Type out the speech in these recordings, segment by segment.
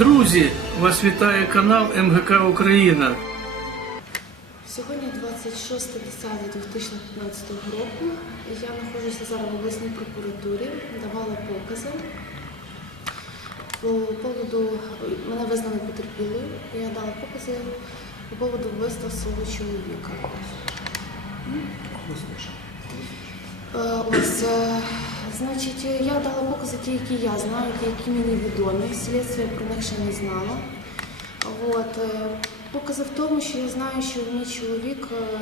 Друзі, вас вітає канал МГК Україна. Сьогодні 26.10.2015 року. Я знаходжуся зараз в обласній прокуратурі, давала покази. По поводу мене визнали потерпілою. Я дала покази по поводу вбивства свого чоловіка. Е, Ось, е, значить, я дала покази ті, які я знаю, ті, які мені відомі. Слідство я про них ще не знала. От, е, покази в тому, що я знаю, що мій чоловік е,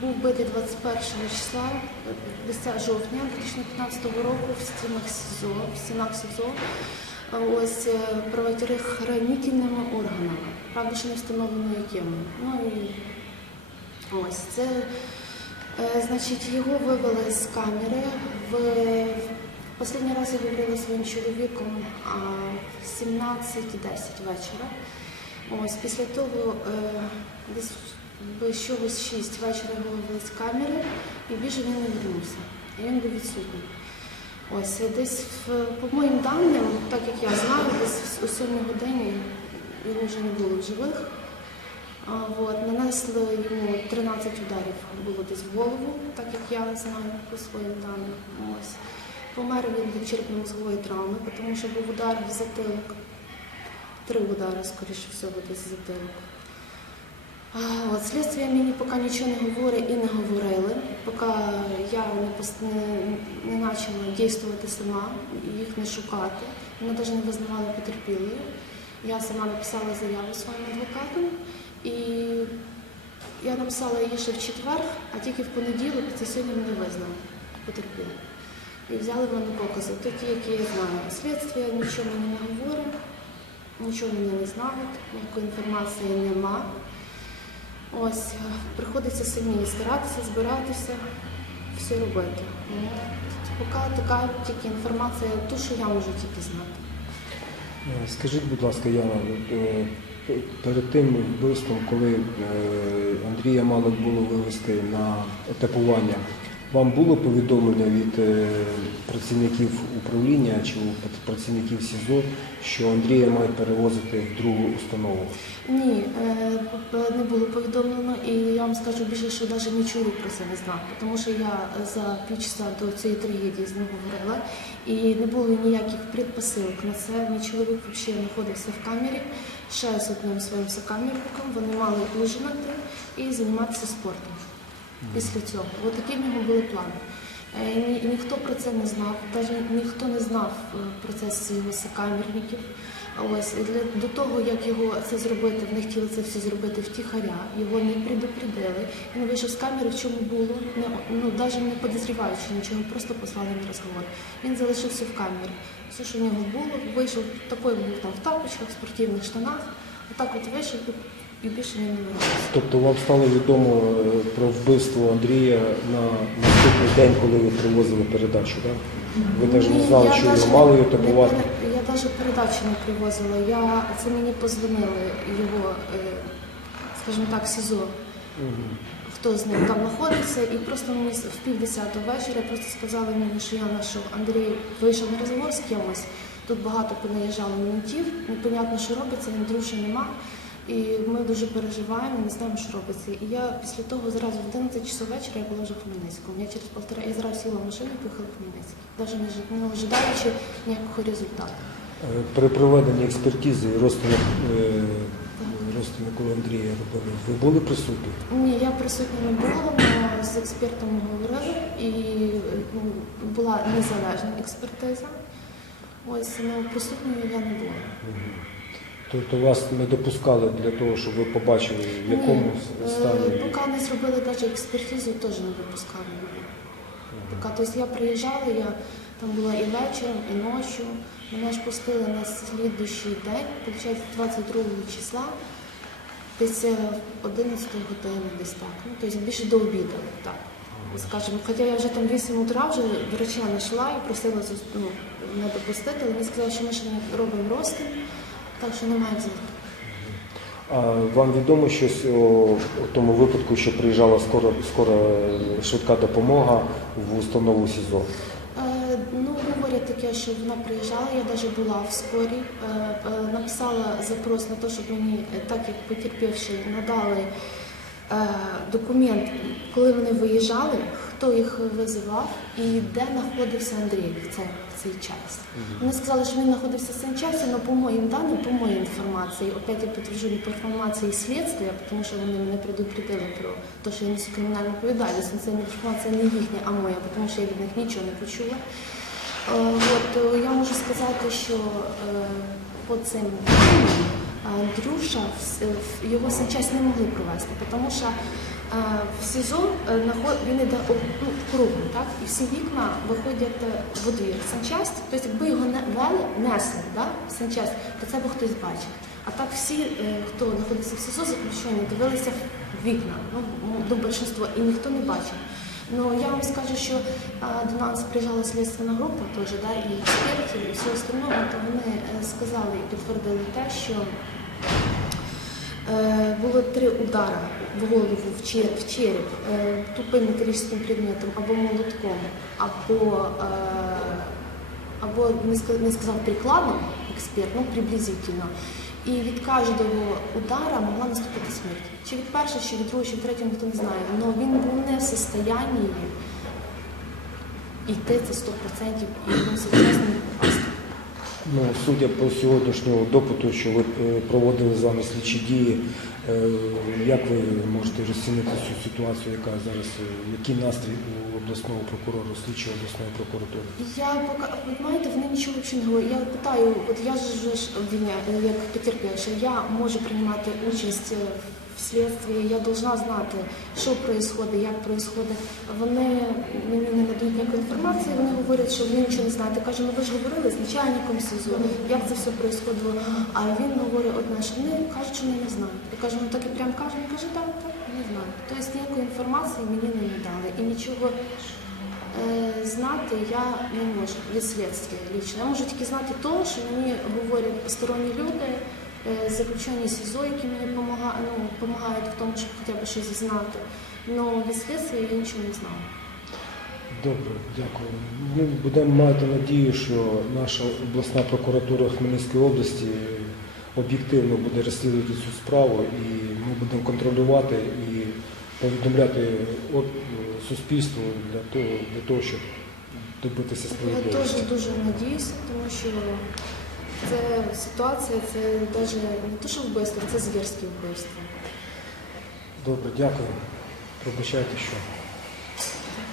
був битий 21 числа, е, 10 жовтня 2015 року в стінах СІЗО, в стінах СІЗО. Ось е, правоохоронительними органами. Правда, що не встановлено якими. Ну і ось це, е, значить, його вивели з камери. В останній раз я говорила своїм чоловіком а, в 17.10 вечора. Ось після того е, десь без чогось 6 вечора його вивели з камери і більше він не вернувся. І він був відсутній. Ось е, десь в, по моїм даним, так як я знаю, десь о 7 годині його вже не було в живих. От, нанесли йому 13 ударів було десь в голову, так як я знаю по своїм даним. Ось. Помер він від черепно-мозгової травми, тому що був удар в затилок. Три удари, скоріше всього, десь в затилок. От, слідство мені поки нічого не говорить і не говорили, поки я не, не, не почала дійствувати сама, їх не шукати. Мене навіть не визнавали потерпілою. Я сама написала заяву своїм адвокатам і я написала її ще в четвер, а тільки в понеділок це сьогодні мене визнали потерпілою. І взяли в мене покази, то ті, які я знаю. Слідство нічого не говорить, нічого мені не знають, ніякої інформації нема. Ось, е, приходиться самі старатися, збиратися, все робити. Поки така тільки інформація, ту, що я можу тільки знати. Е, Скажіть, будь ласка, Яна, е, перед тим вбивством, коли е, Андрія мали було вивезти на етапування, вам було повідомлення від е, працівників управління чи працівників СІЗО, що Андрія мають перевозити в другу установу? Ні, е, не було повідомлено, і я вам скажу більше, що навіть мій чоловік про це не знав, тому що я за півчаса до цієї трагедії з ним говорила, і не було ніяких предпосилок на це. Мій чоловік взагалі знаходився в камері ще з одним своїм сокамерником. Вони мали ужинати і займатися спортом. Після цього, от такі в нього були плани. Е, Ні, ніхто про це не знав, навіть ніхто не знав е, про це з його Ось для до того, як його це зробити, вони хотіли це все зробити втіхаря, його не предупредили. Він вийшов з камери, в чому було, не ну навіть не подозріваючи нічого, просто послали на розговор. Він залишився в камері. Все, що в нього було, вийшов такий був там в тапочках, в спортивних штанах. Отак от вийшов і більше він не вернувся. Тобто вам стало відомо е, про вбивство Андрія на наступний день, коли ви привозили передачу, так? Ви навіть не знали, що його мали етапувати? Я навіть передачу не привозила. Я, це мені позвонили його, е, скажімо так, СІЗО, хто з ним там знаходиться, і просто мені в пів десятого вечора просто сказали мені, що я що Андрій вийшов на розговор з кимось. Тут багато понаїжджало ментів, непонятно, що робиться, Андрюша нема. І ми дуже переживаємо, не знаємо, що робиться. І я після того зразу в 11 часов вечора я була вже в Хмельницькому. Я через півтора я зразу сіла в машину і поїхала в Хмельницький, навіть не, ожидаючи ніякого результату. Е, При проведенні експертизи розтину, е, Андрія робили, ви були присутні? Ні, я присутня не була, з експертом говорили, і ну, була незалежна експертиза. Ось, але присутньою я не була. Тобто вас не допускали для того, щоб ви побачили, в якому Ні, е, стані. Поки не зробили навіть експертизу, теж не випускали мене. Поки, тобто я приїжджала, я там була і вечором, і ночі. Мене ж пустили на слідуючий день, виходить, 22 числа, десь е, 11 години, десь так. Ну, тобто більше до обіду, так. Скажімо, хоча я вже там 8 утра вже врача знайшла і просила ну, не допустити, але вони сказали, що ми ще не робимо розтин, так що немає взяти. А вам відомо щось о тому випадку, що приїжджала скоро, скоро швидка допомога в установу СІЗО? Е, Ну, говорять таке, що вона приїжджала, я навіть була в скорі, е, е, написала запрос на те, щоб мені, так як потерпівши, надали е, документ, коли вони виїжджали, хто їх визивав і де знаходився Андрій в цей, в цей час. Вони сказали, що він знаходився в цей час, але по моїм даним, по моїй інформації, опять я підтверджу не по інформації слідства, тому що вони мене предупредили про те, що я несу кримінальну відповідальність. Це інформація не їхня, а моя, тому що я від них нічого не почула. Е, От, е, я можу сказати, що е, по цим Андрюша його санчасть не могли провести, тому що в СІЗО е, він йде ну, кругом, так? і всі вікна виходять е, в двір. Санчасть, тобто якби його не вели, несли да? в санчасть, то це б хтось бачив. А так всі, е, хто знаходиться в СІЗО заключені, дивилися в вікна, ну, до більшинства, і ніхто не бачив. Ну я вам скажу, що до нас приїжджала слідственна група теж, да, і експерти, і все остального, то вони сказали і підтвердили те, що було три удара в голову, в череп, е, тупим металічним предметом або молотком, або, е, або не сказав прикладом, експерт, ну приблизительно. І від кожного удара могла наступити смерть. Чи від першого, чи від другого, чи від третього, ніхто не знає. Але він був не в состоянні йти це 100% і він попасти. Ну, судя по сьогоднішньому допиту, що ви е, проводили з вами слідчі дії, е, як ви можете розцінити цю ситуацію, яка зараз, е, який настрій у обласного прокурора, слідчого обласної прокуратури? Я пока, от знаєте, вони нічого взагалі не говорять. Я питаю, от я ж обвиняю, е, як потерпівша, я можу приймати участь в слідстві, я должна знати, що відбувається, як відбувається. Вони мені не надають ніякої інформації, вони говорять, що вони нічого не знають. Я кажу, ну ви ж говорили з начальником СІЗО, як це все відбувалося. А він говорить одне, що вони кажуть, що вони не знають. Я кажу, ну так і прям кажуть, він каже, так, так, не знаю. Тобто ніякої інформації мені не надали. І нічого Е, Знати я не можу від слідства лічно. Я можу тільки знати те, що мені говорять посторонні люди, е, заключені СІЗО, які мені допомагають, ну, допомагають в тому, щоб хоча б щось знати. Але від слідства я нічого не знала. Добре, дякую. Ми будемо мати надію, що наша обласна прокуратура Хмельницької області об'єктивно буде розслідувати цю справу і ми будемо контролювати і повідомляти суспільству для того, для того, щоб добитися Я теж дуже надіюся, тому що це ситуація, це навіть не те, що вбивство, це звірське вбивство. Добре, дякую. Пробачайте, що.